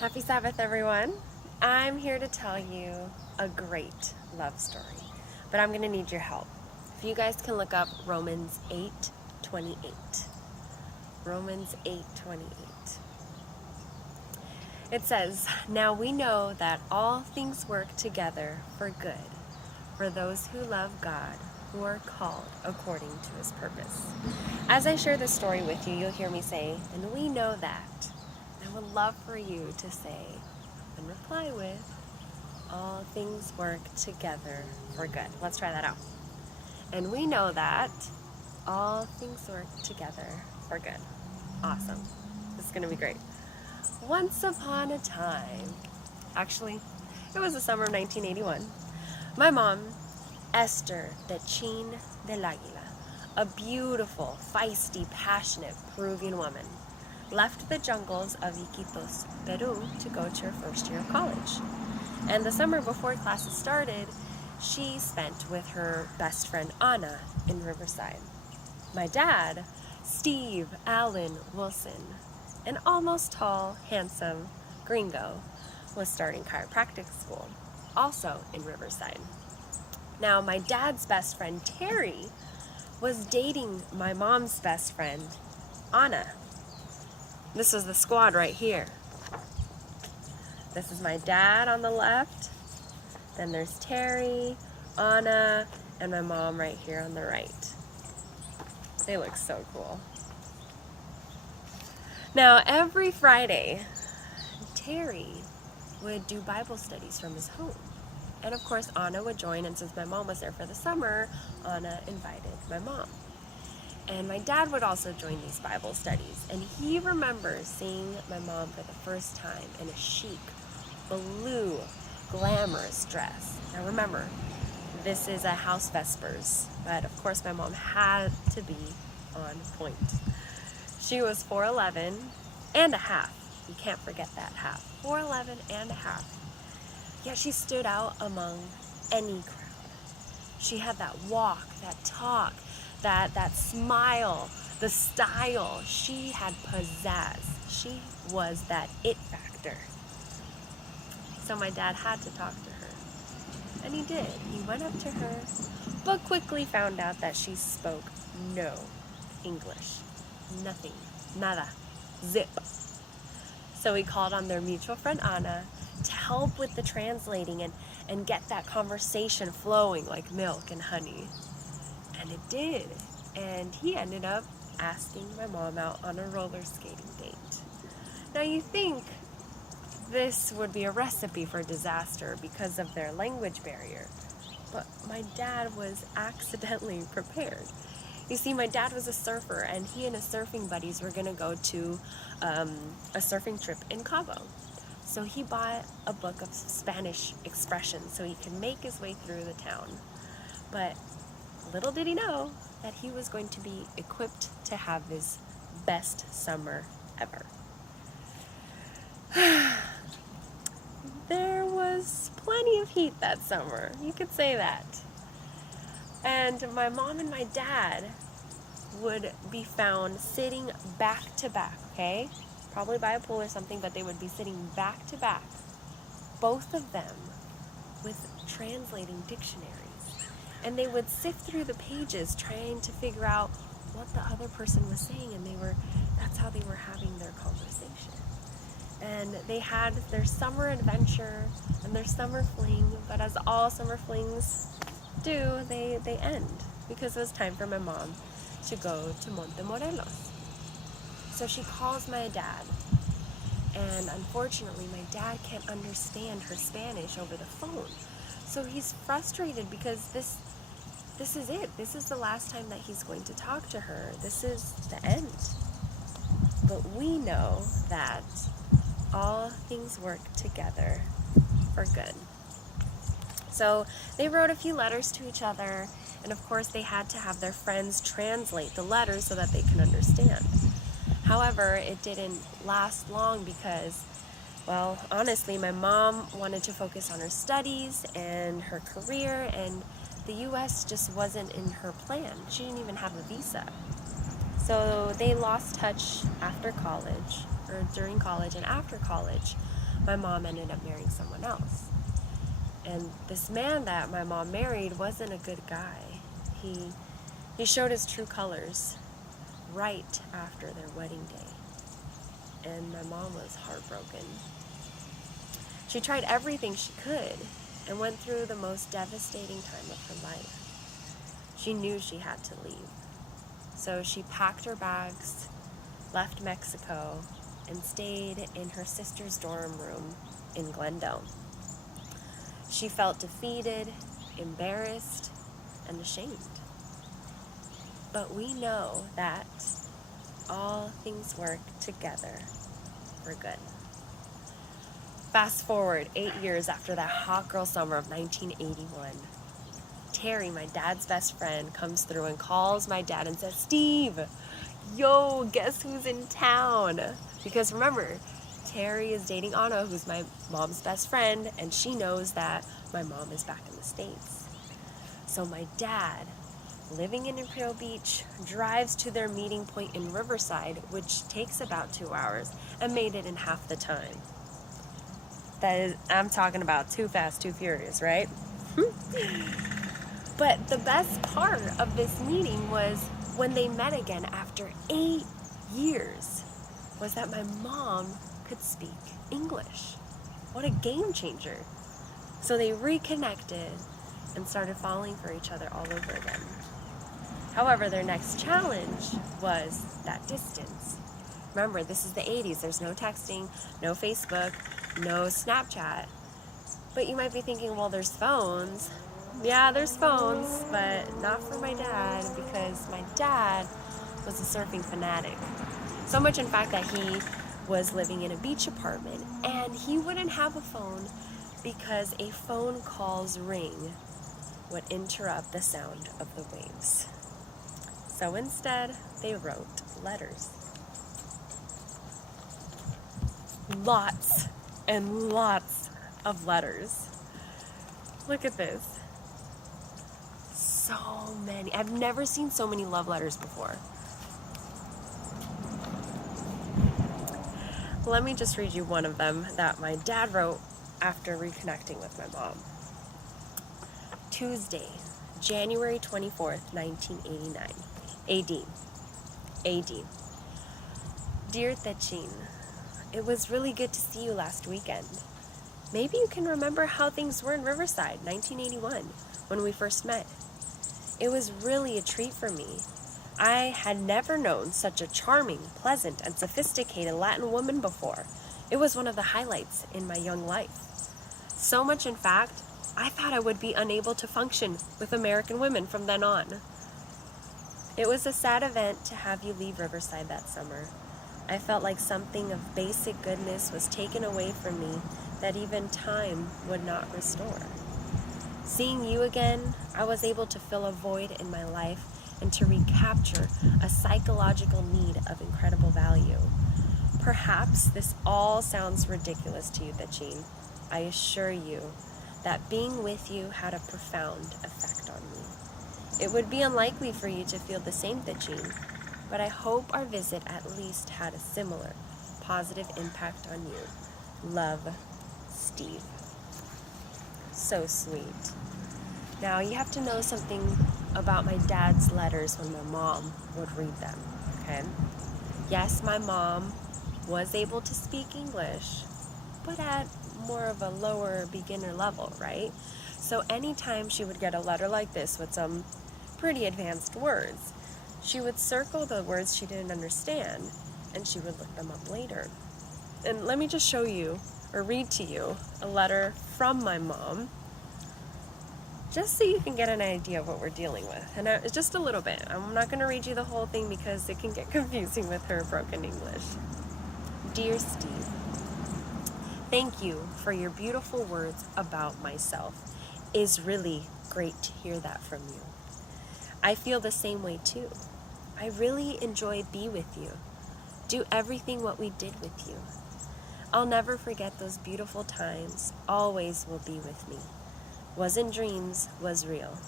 Happy Sabbath, everyone. I'm here to tell you a great love story, but I'm going to need your help. If you guys can look up Romans 8:28. Romans 8:28. It says, "Now we know that all things work together for good, for those who love God, who are called according to his purpose." As I share this story with you, you'll hear me say, "And we know that." I would love for you to say and reply with, "All things work together for good." Let's try that out. And we know that all things work together for good. Awesome. This is going to be great. Once upon a time, actually, it was the summer of 1981, my mom, Esther de Chin del Águila, a beautiful, feisty, passionate Peruvian woman, left the jungles of Iquitos, Peru, to go to her first year of college. And the summer before classes started, she spent with her best friend Anna in Riverside. My dad, Steve Allen Wilson, an almost tall, handsome gringo, was starting chiropractic school, also in Riverside. Now, my dad's best friend Terry was dating my mom's best friend Anna. This is the squad right here. This is my dad on the left. Then there's Terry, Anna, and my mom right here on the right. They look so cool. Now, every Friday, Terry would do Bible studies from his home. And of course, Anna would join, and since my mom was there for the summer, Anna invited my mom. And my dad would also join these Bible studies. And he remembers seeing my mom for the first time in a chic, blue, glamorous dress. Now remember, this is a house vespers, but of course my mom had to be on point. She was 4'11" and a half. You can't forget that half. 4'11" and a half. Yet she stood out among any crowd. She had that walk, that talk, that smile, the style. She had pizzazz. She was that it factor. So my dad had to talk to her. And he did. He went up to her, but quickly found out that she spoke no English. Nothing. Nada. Zip. So he called on their mutual friend Anna to help with the translating and get that conversation flowing like milk and honey. And it did. And he ended up asking my mom out on a roller skating date. Now you think this would be a recipe for disaster because of their language barrier, but my dad was accidentally prepared. You see, my dad was a surfer, and he and his surfing buddies were going to go to a surfing trip in Cabo. So he bought a book of Spanish expressions so he could make his way through the town. But little did he know that he was going to be equipped to have his best summer ever. There was plenty of heat that summer, you could say that. And my mom and my dad would be found sitting back to back, okay? Probably by a pool or something, but they would be sitting back to back, both of them with translating dictionaries. And they would sift through the pages trying to figure out what the other person was saying, and that's how they were having their conversation. And they had their summer adventure and their summer fling, but as all summer flings do, they end because it was time for my mom to go to Monte Morelos. So she calls my dad, and unfortunately my dad can't understand her Spanish over the phone. So he's frustrated because this is it. This is the last time that he's going to talk to her. This is the end. But we know that all things work together for good. So they wrote a few letters to each other, and of course they had to have their friends translate the letters so that they can understand. However, it didn't last long because, well, honestly, my mom wanted to focus on her studies and her career, and the U.S. just wasn't in her plan. She didn't even have a visa. So they lost touch after college, or during college and after college. my mom ended up marrying someone else. And this man that my mom married wasn't a good guy. He showed his true colors right after their wedding day. And my mom was heartbroken. She tried everything she could and went through the most devastating time of her life. She knew she had to leave. So she packed her bags, left Mexico, and stayed in her sister's dorm room in Glendale. She felt defeated, embarrassed, and ashamed. But we know that all things work together for good. Fast forward 8 years after that hot girl summer of 1981. Terry, my dad's best friend, comes through and calls my dad and says, "Steve, yo, guess who's in town?" Because remember, Terry is dating Anna, who's my mom's best friend, and she knows that my mom is back in the States. So my dad, living in Imperial Beach, drives to their meeting point in Riverside, which takes about 2 hours, and made it in half the time. That is, I'm talking about too fast, too furious, right? But the best part of this meeting was when they met again after 8 years, was that my mom could speak English. What a game changer. So they reconnected and started falling for each other all over again. However, their next challenge was that distance. Remember, this is the 80s. There's no texting, no Facebook, no Snapchat. But you might be thinking, well, there's phones. Yeah, there's phones, but not for my dad, because my dad was a surfing fanatic. So much, in fact, that he was living in a beach apartment, and he wouldn't have a phone because a phone call's ring would interrupt the sound of the waves. So instead, they wrote letters. Lots and lots of letters. Look at this. So many. I've never seen so many love letters before. Let me just read you one of them that my dad wrote after reconnecting with my mom. Tuesday, January 24th, 1989. AD. Dear Techin, it was really good to see you last weekend. Maybe you can remember how things were in Riverside, 1981, when we first met. It was really a treat for me. I had never known such a charming, pleasant, and sophisticated Latin woman before. It was one of the highlights in my young life. So much, in fact, I thought I would be unable to function with American women from then on. It was a sad event to have you leave Riverside that summer. I felt like something of basic goodness was taken away from me that even time would not restore. Seeing you again, I was able to fill a void in my life and to recapture a psychological need of incredible value. Perhaps this all sounds ridiculous to you, Techin. I assure you that being with you had a profound effect on me. It would be unlikely for you to feel the same, Techin, but I hope our visit at least had a similar positive impact on you. Love, Steve. So sweet. Now, you have to know something about my dad's letters when my mom would read them, okay? Yes, my mom was able to speak English, but at more of a lower beginner level, right? So anytime she would get a letter like this with some pretty advanced words, she would circle the words she didn't understand, and she would look them up later. And let me just show you, or read to you, a letter from my mom, just so you can get an idea of what we're dealing with. And just a little bit. I'm not going to read you the whole thing because it can get confusing with her broken English. Dear Steve, thank you for your beautiful words about myself. It's really great to hear that from you. I feel the same way too. I really enjoy being with you. Do everything what we did with you. I'll never forget those beautiful times. Always will be with me. Wasn't dreams, was real.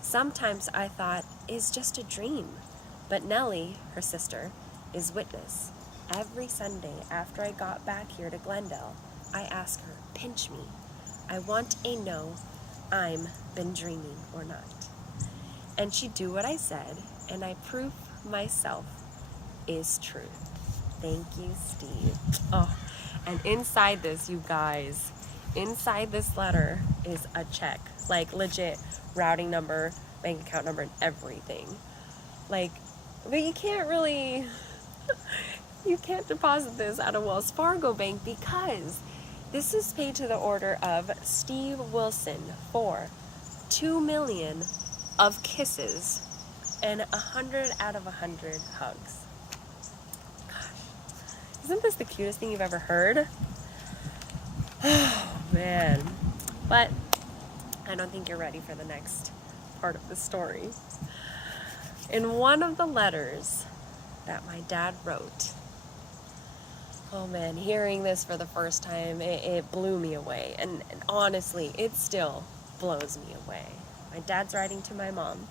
Sometimes I thought it's just a dream, but Nellie, her sister, is witness. Every Sunday after I got back here to Glendale, I ask her, pinch me. I want a no, I'm been dreaming or not. And she do what I said, and I proof myself is true. Thank you, Steve. Oh, and inside this, you guys, inside this letter is a check, like legit routing number, bank account number, and everything. Like, but you can't really, you can't deposit this at a Wells Fargo bank because this is paid to the order of Steve Wilson for 2 million of kisses and 100 out of 100 hugs. Gosh, isn't this the cutest thing you've ever heard? Oh, man. But I don't think you're ready for the next part of the story. In one of the letters that my dad wrote, oh man, hearing this for the first time, it blew me away. And honestly, it still blows me away. My dad's writing to my mom.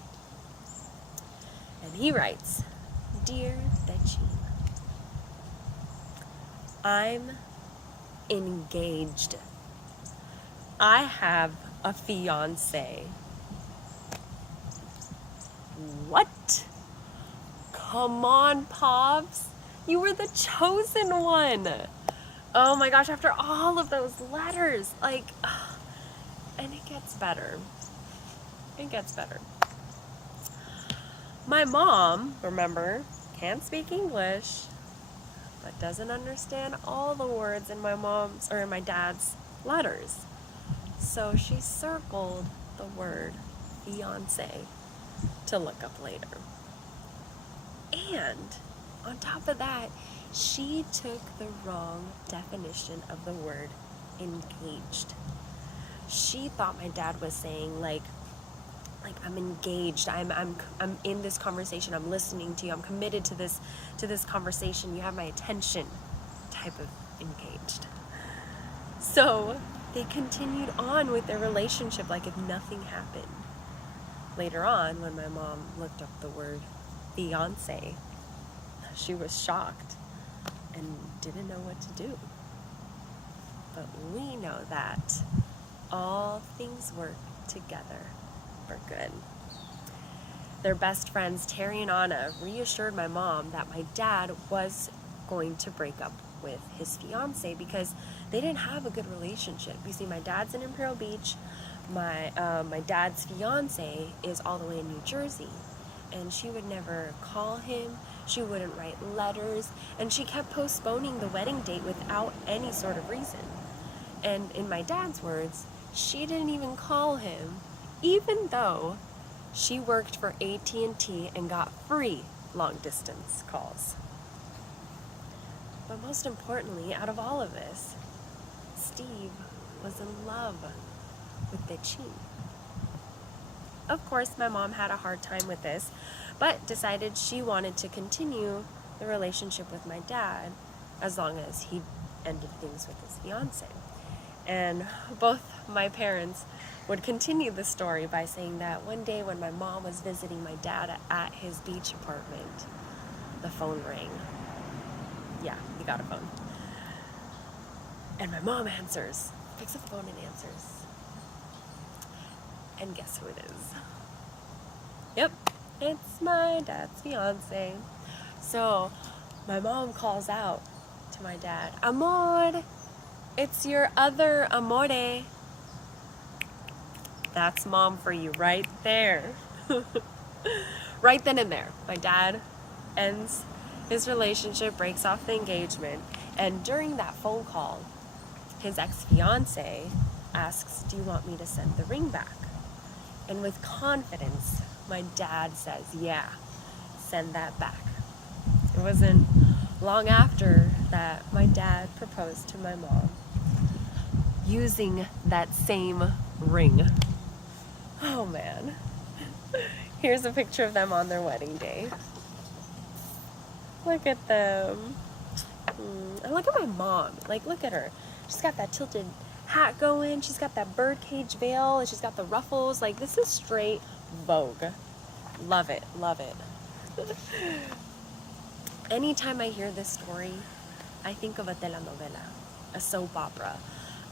And he writes, Dear Dechine, I'm engaged. I have a fiance. What? Come on, Pops. You were the chosen one. Oh my gosh, after all of those letters, like, and it gets better. It gets better. My mom, remember, can't speak English, but doesn't understand all the words in my dad's letters. So she circled the word fiance to look up later. And on top of that, she took the wrong definition of the word engaged. She thought my dad was saying like I'm engaged. I'm in this conversation. I'm listening to you. I'm committed to this conversation. You have my attention. Type of engaged. So they continued on with their relationship like if nothing happened. Later on, when my mom looked up the word fiance, she was shocked and didn't know what to do. But we know that all things work together for good. Their best friends, Terry and Anna, reassured my mom that my dad was going to break up with his fiance because they didn't have a good relationship. You see, my dad's in Imperial Beach. My dad's fiance is all the way in New Jersey, and she would never call him. She wouldn't write letters, and she kept postponing the wedding date without any sort of reason. And in my dad's words, she didn't even call him, even though she worked for AT&T and got free long-distance calls. But most importantly, out of all of this, Steve was in love with Dechine. Of course, my mom had a hard time with this, but decided she wanted to continue the relationship with my dad as long as he ended things with his fiance. And both my parents would continue the story by saying that one day when my mom was visiting my dad at his beach apartment, the phone rang. Yeah, he got a phone. And my mom answers, picks up the phone and answers. And guess who it is? Yep, it's my dad's fiance. So my mom calls out to my dad, Amor, it's your other amore. That's mom for you right there. Right then and there, my dad ends his relationship, breaks off the engagement, and during that phone call, his ex-fiance asks, do you want me to send the ring back? And with confidence, my dad says, yeah, send that back. It wasn't long after that my dad proposed to my mom using that same ring. Oh man. Here's a picture of them on their wedding day. Look at them. And look at my mom. Like, look at her. She's got that tilted hat going. She's got that birdcage veil. And she's got the ruffles. Like, this is straight Vogue. Love it. Love it. Anytime I hear this story, I think of a telenovela. a soap opera,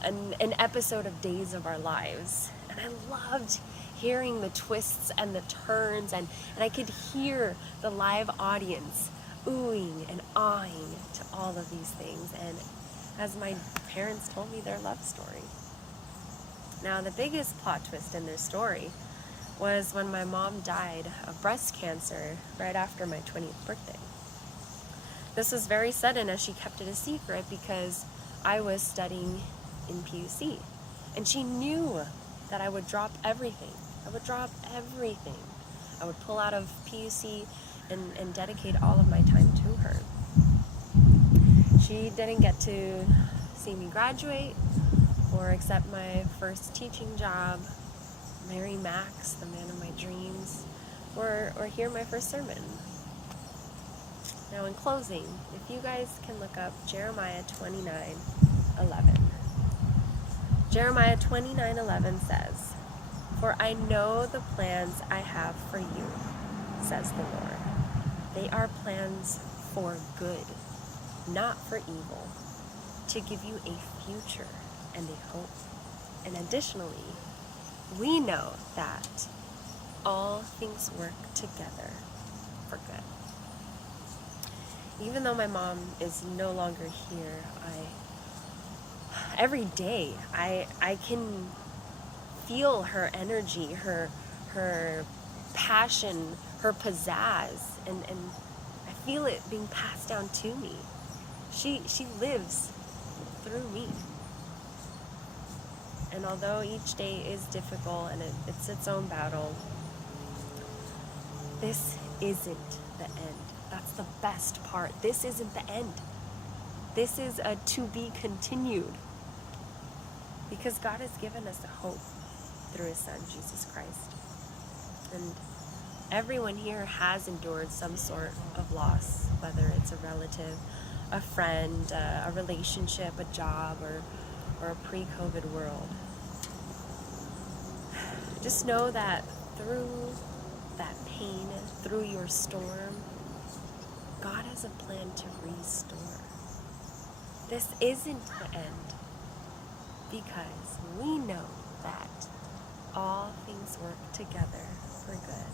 an episode of Days of Our Lives. And I loved hearing the twists and the turns, and I could hear the live audience oohing and awing to all of these things, and as my parents told me their love story. Now, the biggest plot twist in their story was when my mom died of breast cancer right after my 20th birthday. This was very sudden, as she kept it a secret because I was studying in PUC. And she knew that I would drop everything. I would drop everything. I would pull out of PUC and dedicate all of my time to her. She didn't get to see me graduate or accept my first teaching job, marry Max, the man of my dreams, or hear my first sermon. Now, in closing, if you guys can look up Jeremiah 29:11. Jeremiah 29:11 says, "For I know the plans I have for you, says the Lord. They are plans for good, not for evil, to give you a future and a hope." And additionally, we know that all things work together for good. Even though my mom is no longer here, every day I can feel her energy, her passion, her pizzazz, and I feel it being passed down to me. She lives through me. And although each day is difficult and it's its own battle, this isn't the end. That's the best part. This isn't the end. This is a to be continued. Because God has given us a hope through His Son, Jesus Christ. And everyone here has endured some sort of loss, whether it's a relative, a friend, a relationship, a job, or a pre-COVID world. Just know that through that pain, through your storm, God has a plan to restore. This isn't the end, because we know that all things work together for good.